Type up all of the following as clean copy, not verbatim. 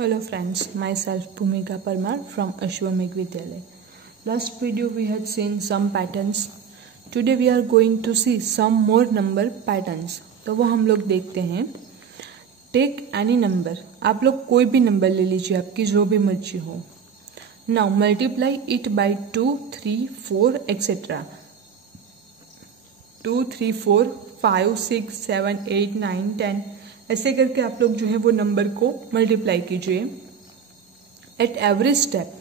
Hello friends, myself Bhumika Parmar from Ashwamedh Vidyalaya. Last video we had seen some patterns. Today we are going to see some more number patterns. तो वो हम लोग देखते हैं. Take any number. आप लोग कोई भी नंबर ले लीजिए, आपकी जो भी मर्जी हो. Now multiply it by 2, 3, 4 etc. 2, 3, 4, 5, 6, 7, 8, 9, 10 ऐसे करके आप लोग जो है वो नंबर को मल्टीप्लाई कीजिए. At every step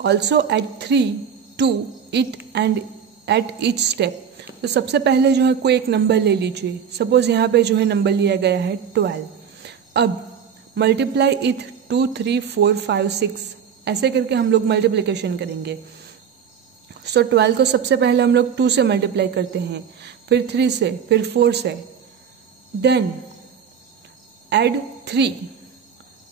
also eight 3, 2 it and eight each step. तो सबसे पहले जो है कोई एक नंबर ले लीजिए. सपोज यहाँ पे जो है नंबर लिया गया है 12. अब मल्टीप्लाई इट 2, 3, 4, 5, 6 ऐसे करके हम लोग मल्टीप्लिकेशन करेंगे. सो 12 को सबसे पहले हम लोग 2 से मल्टीप्लाई करते हैं, फिर 3 से, फिर 4 से. Then add 3,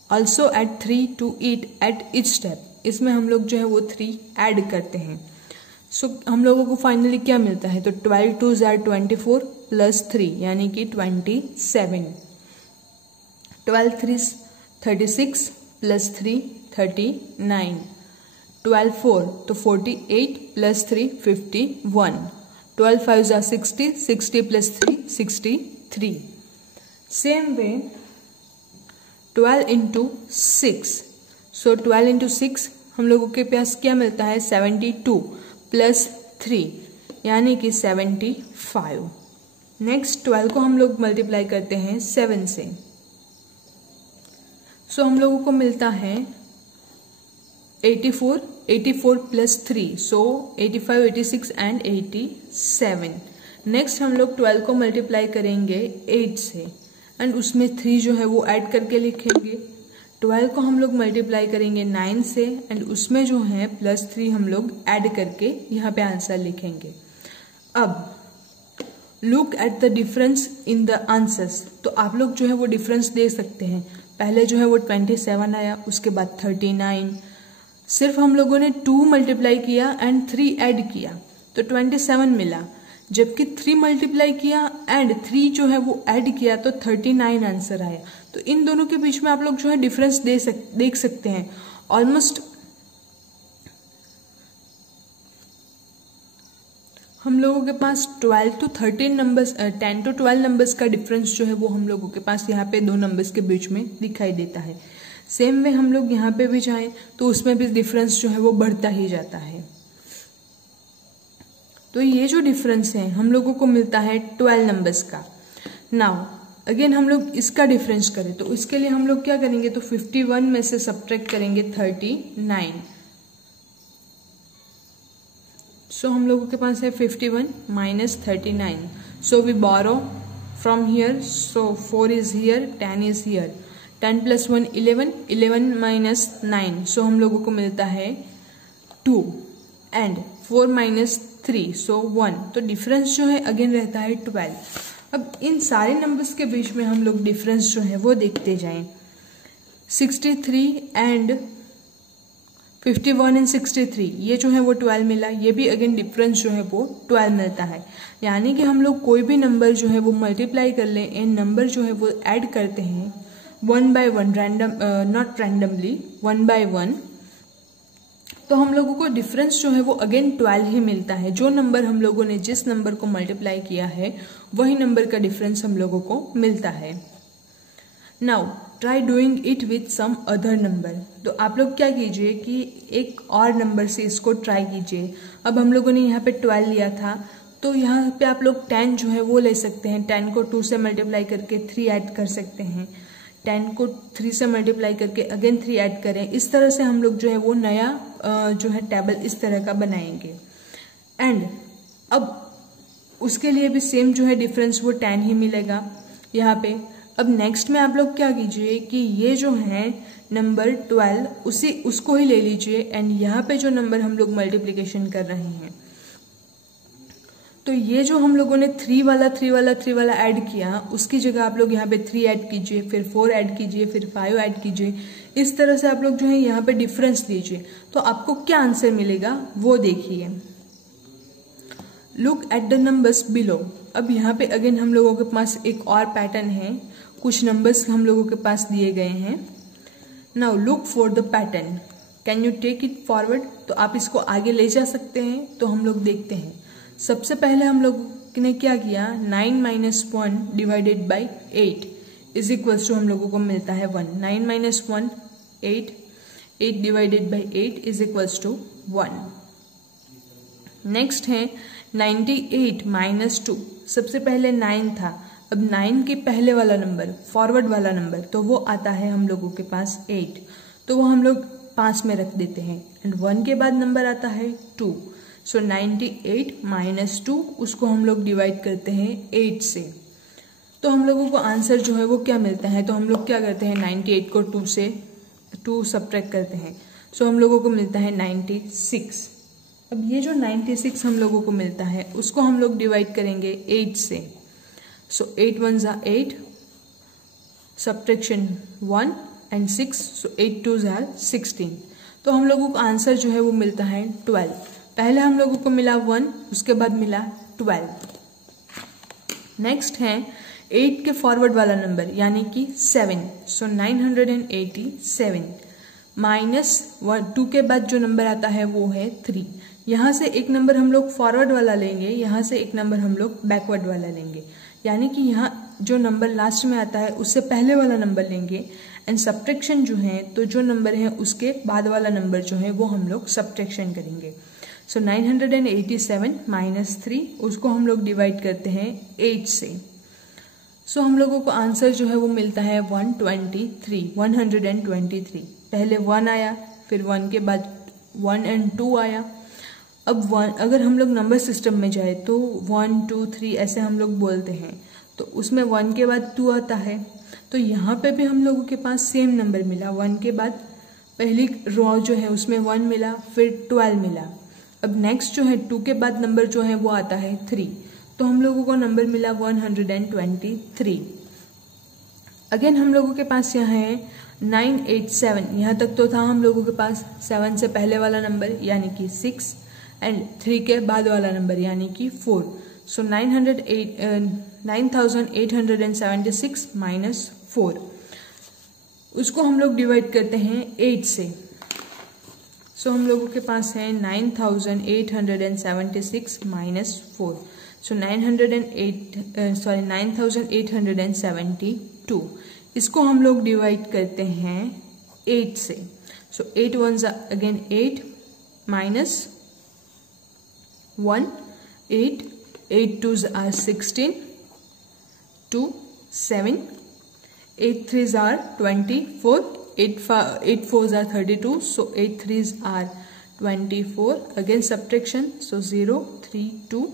also add 3 to it at each step. इसमें हम लोग जो है वो 3 ऐड करते हैं. सो हम लोगों को फाइनली क्या मिलता है? तो 12 2 ज़ार 24 प्लस 3 यानी कि 27. 12 3 36 प्लस 3 39. 12 4 तो 48 प्लस 3 51. 12 5 ज़ा 60, 60 प्लस 3 63. Same way 12 into 6. सो 12 इंटू 6 हम लोगों के पास क्या मिलता है? 72 प्लस 3 यानी कि 75. नेक्स्ट 12 को हम लोग मल्टीप्लाई करते हैं 7 से. सो हम लोगों को मिलता है 84 प्लस 3 सो 85 86 एंड 87. नेक्स्ट हम लोग 12 को मल्टीप्लाई करेंगे 8 से एंड उसमें 3 जो है वो ऐड करके लिखेंगे. 12 को हम लोग मल्टीप्लाई करेंगे 9 से एंड उसमें जो है प्लस 3 हम लोग ऐड करके यहाँ पे आंसर लिखेंगे. अब look at the difference in the answers. तो आप लोग जो है वो डिफरेंस दे सकते हैं. पहले जो है वो 27 आया, उसके बाद 39. सिर्फ हम लोगों ने 2 मल्टीप्लाई किया एंड 3 ऐड किया तो 27 मिला, जबकि 3 मल्टीप्लाई किया एंड 3 जो है वो ऐड किया तो 39 आंसर आया. तो इन दोनों के बीच में आप लोग जो है डिफरेंस देख सकते हैं. ऑलमोस्ट हम लोगों के पास 12 to 13 नंबर्स 10 to 12 नंबर्स का डिफरेंस जो है वो हम लोगों के पास यहाँ पे 2 नंबर्स के बीच में दिखाई देता है. सेम वे हम लोग यहाँ पे भी जाएं तो उसमें भी डिफरेंस जो है वो बढ़ता ही जाता है. तो ये जो डिफरेंस है हम लोगों को मिलता है 12 नंबर्स का. नाउ अगेन हम लोग इसका डिफरेंस करें तो इसके लिए हम लोग क्या करेंगे? तो 51 में से सब्ट्रैक्ट करेंगे 39. सो हम लोगों के पास है 51 minus 39. So we borrow from here. So 4 is here, 10 is here. 10 plus 1 11, 11 minus 9. So हम लोगों को मिलता है 2 एंड 4 माइनस 3 सो 1. तो डिफरेंस जो है अगेन रहता है 12. अब इन सारे नंबर्स के बीच में हम लोग डिफरेंस जो है वो देखते जाएं. 63 एंड 51 एंड 63 ये जो है वो 12 मिला. ये भी अगेन डिफरेंस जो है वो 12 मिलता है. यानी कि हम लोग कोई भी नंबर जो है वो मल्टीप्लाई कर लें एंड नंबर जो है वो ऐड करते हैं 1 by 1 random, not randomly, 1 by 1. तो हम लोगों को डिफरेंस जो है वो अगेन 12 ही मिलता है. जो नंबर हम लोगों ने जिस नंबर को मल्टीप्लाई किया है वही नंबर का डिफरेंस हम लोगों को मिलता है. Now try doing it with some other number. तो आप लोग क्या कीजिए कि एक और नंबर से इसको ट्राई कीजिए. अब हम लोगों ने यहाँ पे 12 लिया था तो यहाँ पे आप लोग 10 जो है वो ले सकते हैं. 10 को 2 से मल्टीप्लाई करके 3 ऐड कर सकते हैं. 10 को 3 से मल्टीप्लाई करके अगेन 3 ऐड करें. इस तरह से हम लोग जो है वो नया जो है टेबल इस तरह का बनाएंगे. एंड अब उसके लिए भी सेम जो है डिफरेंस वो 10 ही मिलेगा यहाँ पे. अब नेक्स्ट में आप लोग क्या कीजिए कि ये जो है नंबर 12 उसको ही ले लीजिए एंड यहाँ पे जो नंबर हम लोग मल्टीप्लिकेशन कर रहे हैं तो ये जो हम लोगों ने 3 वाला ऐड किया उसकी जगह आप लोग यहाँ पे 3 ऐड कीजिए, फिर 4 ऐड कीजिए, फिर 5 ऐड कीजिए. इस तरह से आप लोग जो है यहाँ पे डिफरेंस लीजिए तो आपको क्या आंसर मिलेगा वो देखिए. Look at the numbers below. अब यहाँ पे अगेन हम लोगों के पास एक और पैटर्न है. कुछ नंबर्स हम लोगों के पास दिए गए हैं। Now look for the pattern, can you take it forward, तो आप इसको आगे ले जा सकते हैं। तो हम लोग देखते हैं, सबसे पहले हम लोग ने क्या किया, 9 - 1 divided by 8 is equals to हम लोगों को मिलता है 1। 9 - 1 8, 8 divided by 8 is equals to 1। Next है 98 - 2, सबसे पहले 9 था, अब 9 के पहले वाला नंबर फॉरवर्ड वाला नंबर तो वो आता है हम लोगों के पास 8, तो वो हम लोग 5 में रख देते हैं। एंड 1 के बाद नंबर आता है 2, सो 98 - 2 उसको हम लोग डिवाइड करते हैं 8 से, तो हम लोगों को आंसर जो है वो क्या मिलता है। तो हम लोग क्या करते हैं, 98 को 2 से 2 सब्ट्रैक्ट करते हैं, सो हम लोगों को मिलता है 96। अब ये जो 96 हम लोगों को मिलता है उसको हम लोग डिवाइड करेंगे 8 से, सो 8 1 ज़ा 8, सब्ट्रैक्शन 1 एंड 6, सो 8 2 ज़ा 16, तो हम लोगों को आंसर जो है वो मिलता है 12। पहले हम लोगों को मिला 1, उसके बाद मिला 12। नेक्स्ट है 8 के फॉरवर्ड वाला नंबर यानी कि 7, सो 987 माइनस 2 के बाद जो नंबर आता है वो है 3। यहाँ से एक नंबर हम लोग फॉरवर्ड वाला लेंगे, यहाँ से एक नंबर हम लोग बैकवर्ड वाला लेंगे, यानी कि यहाँ जो नंबर लास्ट में आता है उससे पहले वाला नंबर लेंगे एंड सब्ट्रैक्शन जो है तो जो नंबर है उसके बाद वाला नंबर जो है वो हम लोग सब्ट्रैक्शन करेंगे। सो 987 माइनस 3 उसको हम लोग डिवाइड करते हैं 8 से, सो हम लोगों को आंसर जो है वो मिलता है 123। पहले 1 आया, फिर 1 के बाद 1 एंड 2 आया। अब 1 अगर हम लोग नंबर सिस्टम में जाए तो 1 2 3 ऐसे हम लोग बोलते हैं, तो उसमें 1 के बाद 2 आता है, तो यहाँ पे भी हम लोगों के पास सेम नंबर मिला। 1 के बाद पहली रो जो है उसमें 1 मिला, फिर 12 मिला। अब नेक्स्ट जो है 2 के बाद नंबर जो है वो आता है 3, तो हम लोगों को नंबर मिला 123। अगेन हम लोगों के पास यहाँ है 987, यहाँ तक तो था हम लोगों के पास 7 से पहले वाला नंबर यानी कि 6 एंड 3 के बाद वाला नंबर यानी कि 4, सो 9876 माइनस 4 उसको हम लोग डिवाइड करते हैं 8 से, सो हम लोगों के पास है 9876 माइनस 4, सो 9872 इसको हम लोग डिवाइड करते हैं 8 से, सो 8 1 again 8 minus 1 8 8 2s are 16 2 7 8 3s are 24 8 4s are 32, so 8 3s are 24, again subtraction, so 0 3 2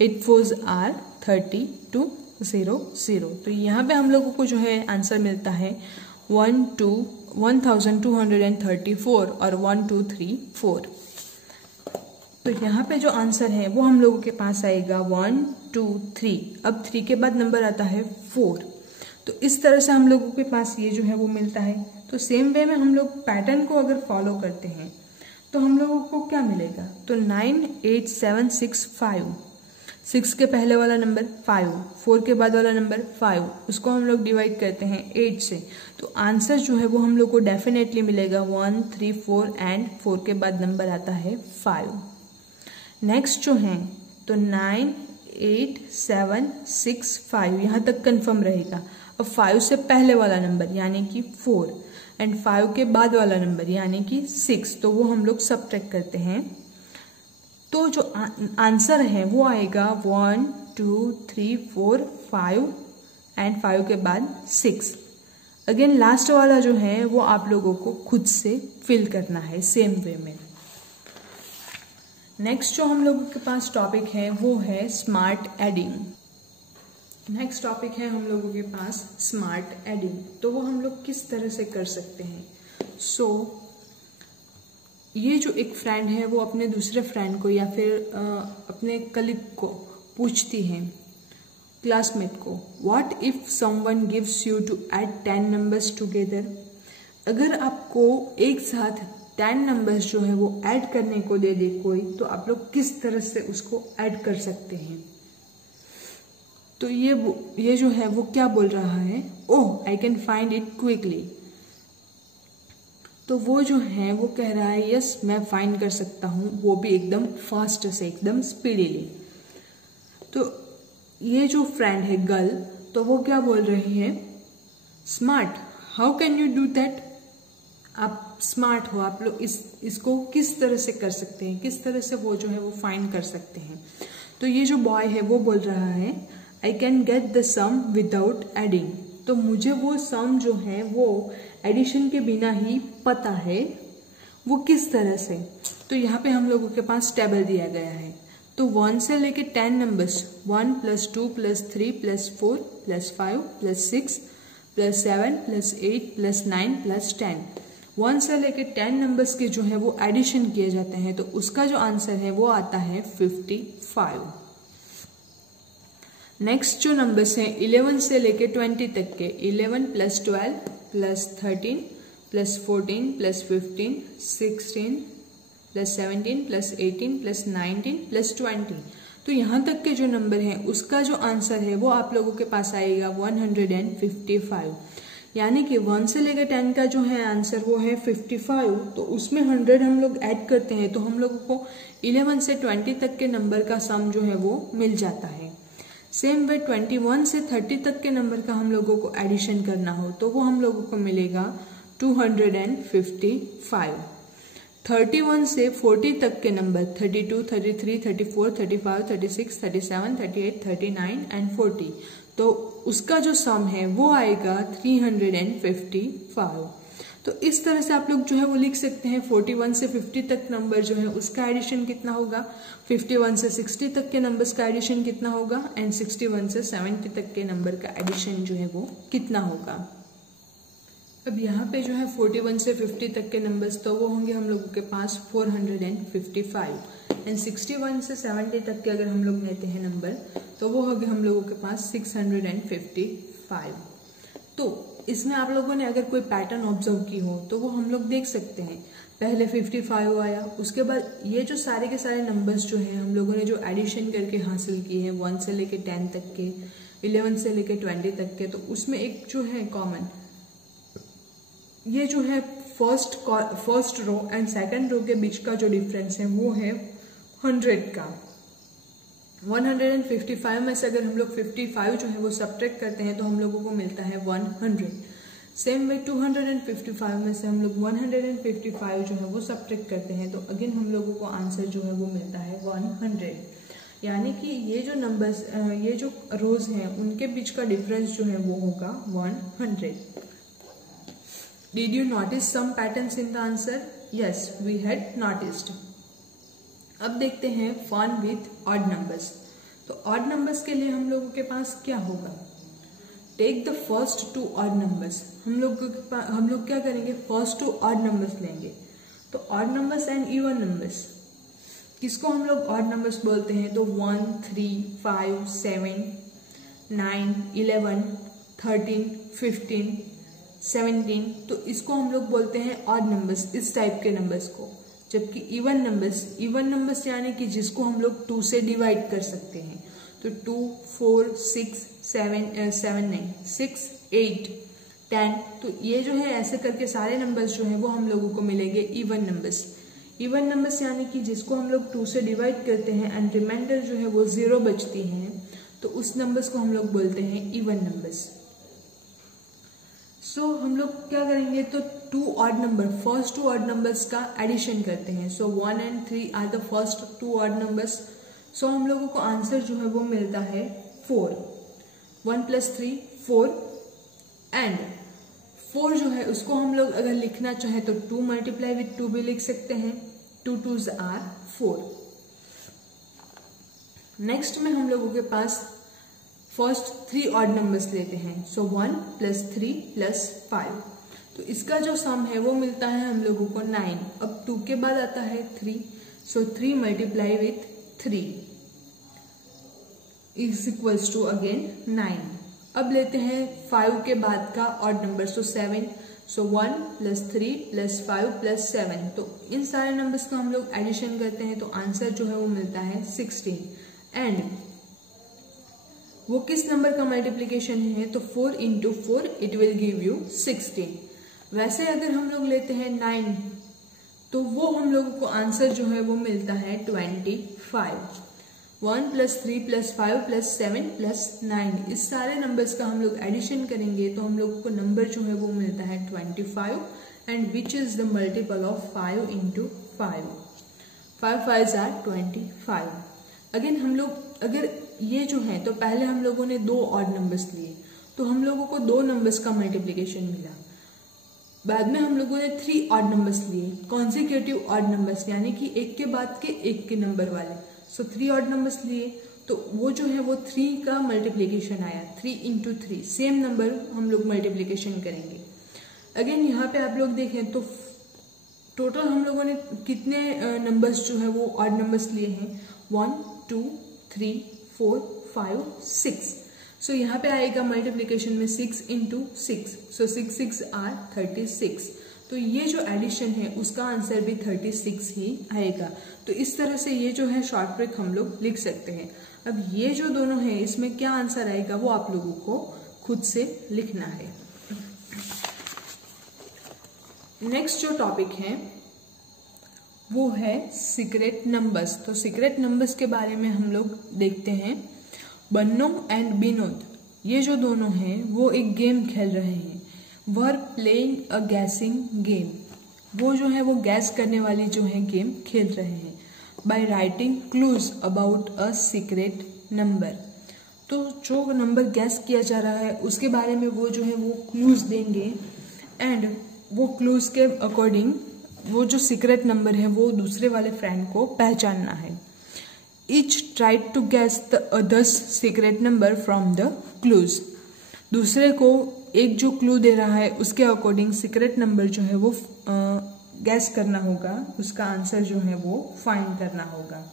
8 4s are 32 0 0, तो यहाँ पे हम लोगों को जो है आंसर मिलता है 1234 और 1234। तो यहाँ पे जो आंसर है वो हम लोगों के पास आएगा 1 2 3। अब 3 के बाद नंबर आता है 4, तो इस तरह से हम लोगों के पास ये जो है वो मिलता है। तो सेम वे में हम लोग पैटर्न को अगर फॉलो करते हैं तो हम लोगों को क्या मिलेगा, तो 98765, 6 के पहले वाला नंबर 5, 4 के बाद वाला नंबर 5, उसको हम लोग डिवाइड करते हैं 8 से, तो आंसर जो है वो हम लोग को डेफिनेटली मिलेगा 1 3 4 एंड 4 के बाद नंबर आता है 5। नेक्स्ट जो है तो 98765 यहाँ तक कंफर्म रहेगा। अब 5 से पहले वाला नंबर यानी कि 4 एंड 5 के बाद वाला नंबर यानी कि 6, तो वो हम लोग सब्ट्रैक्ट करते हैं, तो जो आंसर है वो आएगा 1 2 3 4 5 एंड 5 के बाद 6। अगेन लास्ट वाला जो है वो आप लोगों को खुद से फिल करना है सेम वे में। नेक्स्ट जो हम लोगों के पास टॉपिक है वो है स्मार्ट एडिंग। नेक्स्ट टॉपिक है हम लोगों के पास स्मार्ट एडिंग, तो वो हम लोग किस तरह से कर सकते हैं। सो ये जो एक फ्रेंड है वो अपने दूसरे फ्रेंड को या फिर अपने कलीग को पूछती है, क्लासमेट को, what if someone gives you to add 10 numbers together. अगर आपको एक साथ 10 नंबर्स जो है वो ऐड करने को दे दे कोई, तो आप लोग किस तरह से उसको ऐड कर सकते हैं। तो ये जो है वो क्या बोल रहा है, oh I can find it quickly. तो वो जो है वो कह रहा है यस मैं फाइंड कर सकता हूँ, वो भी एकदम फास्ट से, एकदम स्पीडीली। तो ये जो फ्रेंड है गर्ल, तो वो क्या बोल रही है, smart, how can you do that. आप स्मार्ट हो, आप लोग इसको किस तरह से कर सकते हैं, किस तरह से वो जो है वो फाइंड कर सकते हैं। तो ये जो बॉय है वो बोल रहा है I can get the sum without adding. तो मुझे वो सम जो है वो एडिशन के बिना ही पता है, वो किस तरह से। तो यहाँ पे हम लोगों के पास टेबल दिया गया है। तो 1 से लेके 10 नंबर्स, 1 + 2 + 3 + 4 + 5 + 6 + 7 + 8 + 9 + 10, 1 से लेके 10 नंबर्स के जो है वो एडिशन किए जाते हैं। तो उसका जो आंसर है वो आता है 55। नेक्स्ट जो नंबर्स हैं 11 से लेके 20 तक के, 11 + 12 + 13 + 14 + 15 16 + 17 + 18 + 19 + 20, तो यहाँ तक के जो नंबर हैं उसका जो आंसर है वो आप लोगों के पास आएगा 155। यानी कि 1 से लेकर 10 का जो है आंसर वो है 55। तो उसमें 100 हम लोग ऐड करते हैं तो हम लोगों को 11 से 20 तक के नंबर का सम जो है वो मिल जाता है। सेम वे 21 से 30 तक के नंबर का हम लोगों को एडिशन करना हो तो वो हम लोगों को मिलेगा 255। 31 से 40 तक के नंबर 32, 33, 34, 35, 36, 37, 38, 39 एंड 40, तो उसका जो सम है वो आएगा 355। तो इस तरह से आप लोग जो है वो लिख सकते हैं 41 से 50 तक नंबर जो है उसका एडिशन कितना होगा, 51 से 60 तक के नंबर्स का एडिशन कितना होगा एंड 61 से 70 तक के नंबर का एडिशन जो है वो कितना होगा। अब यहाँ पे जो है 41 से 50 तक के नंबर्स तो वो होंगे हम लोगों के पास 455 एंड 61 से 70 तक के अगर हम लोग लेते हैं नंबर तो वो होंगे हम लोगों के पास 655। तो इसमें आप लोगों ने अगर कोई पैटर्न ऑब्जर्व की हो तो वो हम लोग देख सकते हैं। पहले 55 आया, उसके बाद ये जो सारे के सारे नंबर्स जो हैं हम लोगों ने जो एडिशन करके हासिल किए हैं 1 से लेके 10 तक के, 11 से लेके 20 तक के, तो उसमें एक जो है कॉमन ये जो है first row and second row के बीच का जो डिफरेंस है वो है 100 का। 155 में से अगर हम लोग 55 जो है वो सब्ट्रैक्ट करते हैं तो हम लोगों को मिलता है 100। सेम वे 255 में से हम लोग 155 जो है वो सब्ट्रैक्ट करते हैं तो अगेन हम लोगों को आंसर जो है वो मिलता है 100। यानी कि ये जो नंबर्स ये जो रोज हैं उनके बीच का डिफरेंस जो है वो होगा 100। Did you notice some patterns in the answer? Yes, we had noticed. अब देखते हैं fun with odd numbers। तो odd numbers के लिए हम लोगों के पास क्या होगा, take the first two odd numbers। हम लोग क्या करेंगे, first two odd numbers लेंगे। तो odd numbers and even numbers किसको हम लोग odd numbers बोलते हैं, तो 1, 3, 5, 7, 9, 11, 13, 15, 17, तो इसको हम लोग बोलते हैं ऑड नंबर्स, इस टाइप के नंबर्स को। जबकि इवन नंबर्स यानी कि जिसको हम लोग 2 से डिवाइड कर सकते हैं, तो 2, 4, 6, 8, 10, तो ये जो है ऐसे करके सारे नंबर्स जो है वो हम लोगों को मिलेंगे इवन नंबर्स। इवन नंबर्स यानी कि जिसको हम लोग 2 से डिवाइड करते हैं एंड रिमाइंडर जो है वो 0 बचती है, तो उस नंबर्स को हम लोग बोलते हैं इवन नंबर्स। सो हम लोग क्या करेंगे, तो फर्स्ट टू ऑड नंबर्स का एडिशन करते हैं। So 1 and 3 are the first two odd numbers. So हम लोगों को आंसर जो है वो मिलता है 4। 1 + 3 4 एंड 4 जो है उसको हम लोग अगर लिखना चाहे तो 2 × 2 भी लिख सकते हैं, 2 2s are 4। नेक्स्ट में हम लोगों के पास फर्स्ट 3 ऑड नंबर्स लेते हैं। सो 1 + 3 + 5, तो इसका जो सम है वो मिलता है हम लोगों को 9। अब 2 के बाद आता है 3, सो 3 × 3 = अगेन 9। अब लेते हैं 5 के बाद का ऑड नंबर, सो 7, सो 1 + 3 + 5 + 7, तो इन सारे नंबर्स का हम लोग एडिशन करते हैं तो आंसर जो है वो मिलता है 16। एंड वो किस नंबर का मल्टीप्लीकेशन है, तो 4 into 4 it will give you 16। वैसे अगर हम लोग लेते हैं 9 तो वो हम लोगों को आंसर जो है वो मिलता है 25। 1 + 3 + 5 + 7 + 9 इस सारे नंबर्स का हम लोग एडिशन करेंगे तो हम लोगों को नंबर जो है वो मिलता है 25 and which is the multiple of 5 into 5। 5 5s are 25। Again हम लोग अगर ये जो है तो पहले हम लोगों ने 2 ऑड नंबर्स लिए तो हम लोगों को 2 नंबर्स का मल्टीप्लिकेशन मिला। बाद में हम लोगों ने 3 ऑड नंबर्स लिए, कॉन्सिक्यूटिव ऑड नंबर्स, यानी कि एक के बाद के एक के नंबर वाले। सो 3 ऑड नंबर्स लिए तो वो जो है वो 3 का मल्टीप्लिकेशन आया, 3 इंटू 3 सेम नंबर हम लोग मल्टीप्लिकेशन करेंगे। अगेन यहाँ पे आप लोग देखें तो टोटल हम लोगों ने कितने नंबर्स जो है वो ऑड नंबर्स लिए हैं, 1 2 3 4 5 6। सो यहाँ पे आएगा मल्टीप्लिकेशन में 6 इंटू 6, सो 6 6 आर 36। तो ये जो एडिशन है उसका आंसर भी 36 ही आएगा। तो इस तरह से ये जो है शॉर्ट ट्रिक हम लोग लिख सकते हैं। अब ये जो दोनों है इसमें क्या आंसर आएगा वो आप लोगों को खुद से लिखना है। नेक्स्ट जो टॉपिक है वो है सीक्रेट नंबर्स। तो सीक्रेट नंबर्स के बारे में हम लोग देखते हैं। बन्नो एंड विनोद ये जो दोनों हैं वो एक गेम खेल रहे हैं। Were playing a guessing game, वो जो है वो गैस करने वाली जो है गेम खेल रहे हैं। By writing clues about a secret number, तो जो नंबर गैस किया जा रहा है उसके बारे में वो जो है वो क्लूज देंगे एंड वो क्लूज के अकॉर्डिंग वो जो सीक्रेट नंबर है वो दूसरे वाले फ्रेंड को पहचानना है। Each tried to guess the others secret number from the clues, दूसरे को एक जो क्लू दे रहा है उसके अकॉर्डिंग सीक्रेट नंबर जो है वो गैस करना होगा, उसका आंसर जो है वो फाइंड करना होगा।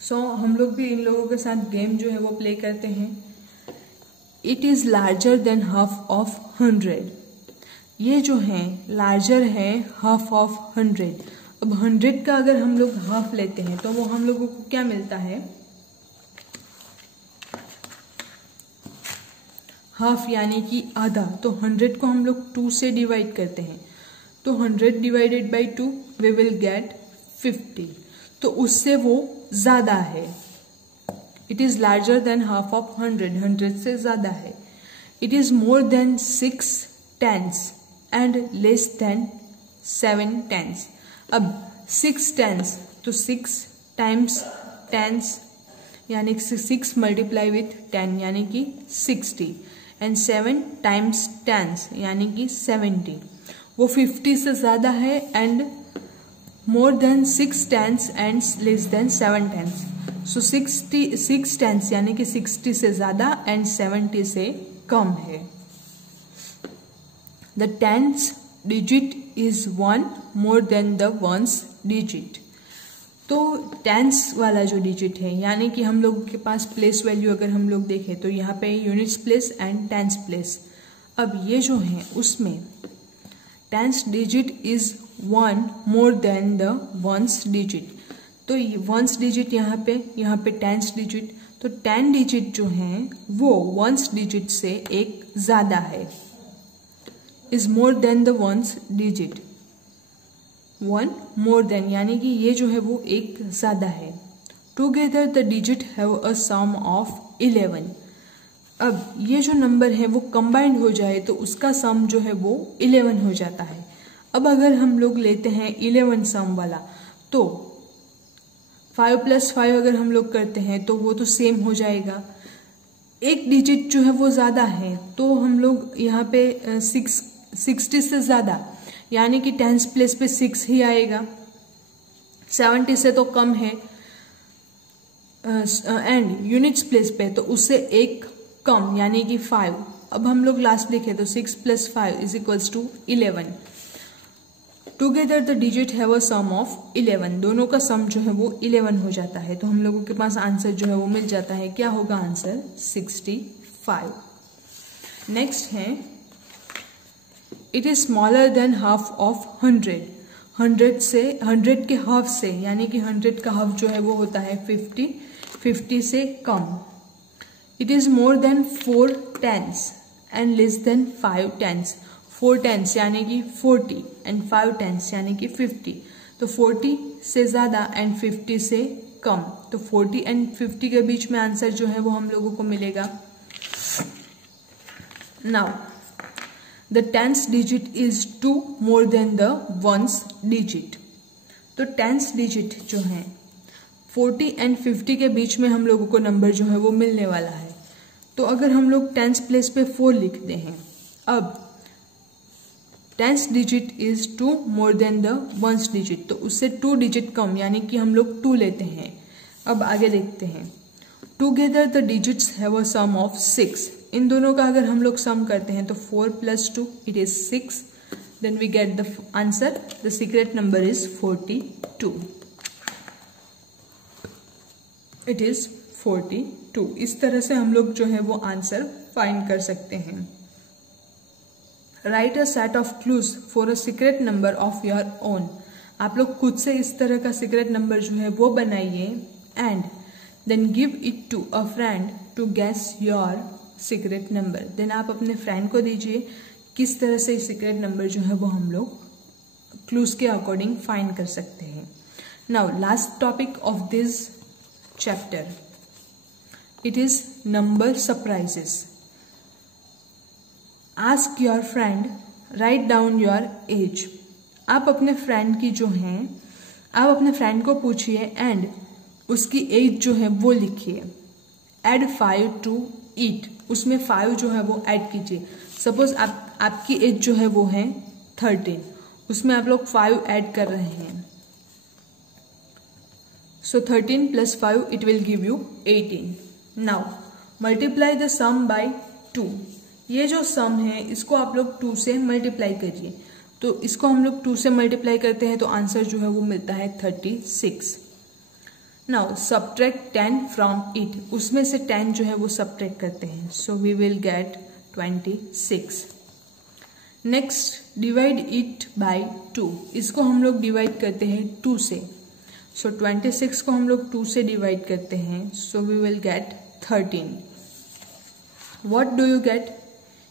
सो हम लोग भी इन लोगों के साथ गेम जो है वो प्ले करते हैं। It is larger than half of 100, ये जो है लार्जर है हाफ ऑफ 100। अब 100 का अगर हम लोग हाफ लेते हैं तो वो हम लोगों को क्या मिलता है, हाफ यानी कि आधा। तो 100 को हम लोग 2 से डिवाइड करते हैं तो 100 divided by 2 we will get 50। तो उससे वो ज्यादा है। It is larger than half of 100, 100 से ज्यादा है। It is more than 6 tens and less than 7 tens. अब 6 टेंस तो 6 टाइम्स टेंस यानी 6 मल्टीप्लाई विथ 10 यानी कि 60 एंड 7 टाइम्स टेंस यानी कि 70। वो 50 से ज्यादा है and more than 6 tens and less than 7 tens. So 6 tens यानी कि 60 से ज्यादा एंड 70 से कम है। The tens digit is 1 more than the ones digit। तो टेंस वाला जो डिजिट है यानी कि हम लोग के पास प्लेस वैल्यू अगर हम लोग देखें तो यहाँ पे units place and tens place. अब ये जो है उसमें tens digit is 1 more than the ones digit. तो वंस डिजिट यहाँ पे टेंस डिजिट, तो 10 डिजिट जो है वो वंस डिजिट से एक ज्यादा है। Is more than the ones digit, 1 more than यानी कि ये जो है वो एक ज्यादा है। Together the digit have a sum of 11। अब ये जो नंबर है वो कंबाइंड हो जाए तो उसका सम जो है वो 11 हो जाता है। अब अगर हम लोग लेते हैं 11 सम वाला तो 5 + 5 अगर हम लोग करते हैं तो वो तो सेम हो जाएगा। एक डिजिट जो है वो ज्यादा है तो हम लोग यहाँ पे 60 से ज्यादा यानी कि टेंस प्लेस पे 6 ही आएगा, 70 से तो कम है एंड यूनिट्स प्लेस पे तो उससे एक कम यानी कि 5। अब हम लोग लास्ट देखें तो 6 + 5 = 11। Together the digit have a sum of 11, दोनों का सम जो है वो 11 हो जाता है। तो हम लोगों के पास आंसर जो है वो मिल जाता है। क्या होगा आंसर? 65। नेक्स्ट है it is smaller than half of 100। 100 के हाफ से यानी कि 100 का हाफ जो है वो होता है 50, 50 से कम। It is more than 4 10s and less than 5 10s। 4 10s यानी कि 40 एंड 5 10s यानी कि 50। तो 40 से ज्यादा एंड 50 से कम, तो 40 एंड 50 के बीच में आंसर जो है वो हम लोगों को मिलेगा। Now the 10th digit is 2 more than the 1st digit. तो 10th डिजिट जो है 40 एंड 50 के बीच में हम लोगों को नंबर जो है वो मिलने वाला है। तो अगर हम लोग 10th प्लेस पे 4 लिखते हैं, अब 10th digit is 2 more than the 1st digit, तो उससे 2 डिजिट कम यानी कि हम लोग 2 लेते हैं। अब आगे देखते हैं, together the digits have a sum of 6। इन दोनों का अगर हम लोग सम करते हैं तो 4 + 2 it is 6, then we get the answer. The secret number is 42। It is 42। इस तरह से हम लोग जो है वो आंसर फाइंड कर सकते हैं। Right a set of clues for a secret number of your own. आप लोग खुद से इस तरह का सीक्रेट नंबर जो है वो बनाइए and then give it to a friend to guess your secret number. Then आप अपने फ्रेंड को दीजिए। किस तरह से सीक्रेट नंबर जो है वो हम लोग क्लूज के अकॉर्डिंग फाइंड कर सकते हैं। Now last topic of this chapter, it is number surprises. Ask your friend, write down your age. आप अपने फ्रेंड की जो है, आप अपने फ्रेंड को पूछिए एंड उसकी एज जो है वो लिखिए। एड 5 to it, उसमें 5 जो है वो ऐड कीजिए। सपोज आपकी एज जो है वो है 13, उसमें आप लोग 5 ऐड कर रहे हैं। So 13 + 5 it will give you 18। Now multiply the sum by 2। ये जो सम है इसको आप लोग 2 से मल्टीप्लाई करिए। तो इसको हम लोग 2 से मल्टीप्लाई करते हैं तो आंसर जो है वो मिलता है 36। नाउ सब्ट्रैक्ट 10 फ्रॉम इट, उसमें से 10 जो है वो सब्ट्रैक्ट करते हैं। So we will get 26। Next divide it by 2, इसको हम लोग डिवाइड करते हैं 2 से। सो 26 को हम लोग 2 से डिवाइड करते हैं। So we will get 13। What do you get?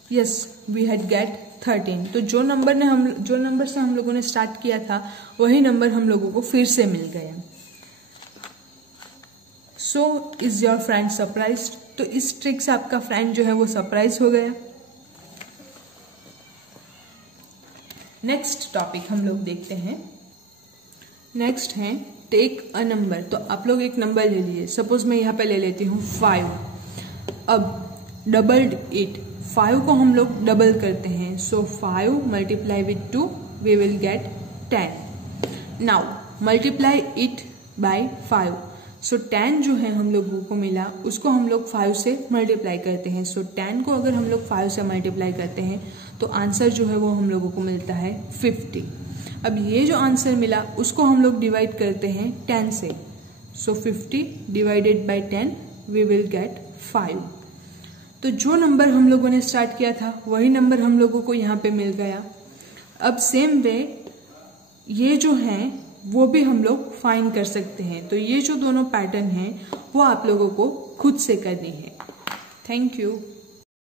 Yes, we had get 13। तो जो नंबर से हम लोगों ने स्टार्ट किया था वही नंबर हम लोगों को फिर से मिल गया। So is your friend surprised? तो इस ट्रिक से आपका फ्रेंड जो है वो सरप्राइज हो गया। नेक्स्ट टॉपिक हम लोग देखते हैं। नेक्स्ट है टेक अ नंबर। तो आप लोग एक नंबर ले लीजिए। सपोज मैं यहाँ पे ले लेती हूँ 5। अब डबल्ड इट, 5 को हम लोग डबल करते हैं। So 5 multiply with 2 we will get 10। Now multiply it by 5। So 10 जो है हम लोगों को मिला, उसको हम लोग 5 से मल्टीप्लाई करते हैं। सो 10 को अगर हम लोग 5 से मल्टीप्लाई करते हैं तो आंसर जो है वो हम लोगों को मिलता है 50। अब ये जो आंसर मिला उसको हम लोग डिवाइड करते हैं 10 से। So 50 divided by 10 we will get 5। तो जो नंबर हम लोगों ने स्टार्ट किया था वही नंबर हम लोगों को यहाँ पे मिल गया। अब सेम वे ये जो है वो भी हम लोग फाइंड कर सकते हैं। तो ये जो दोनों पैटर्न हैं वो आप लोगों को खुद से करनी है। Thank you.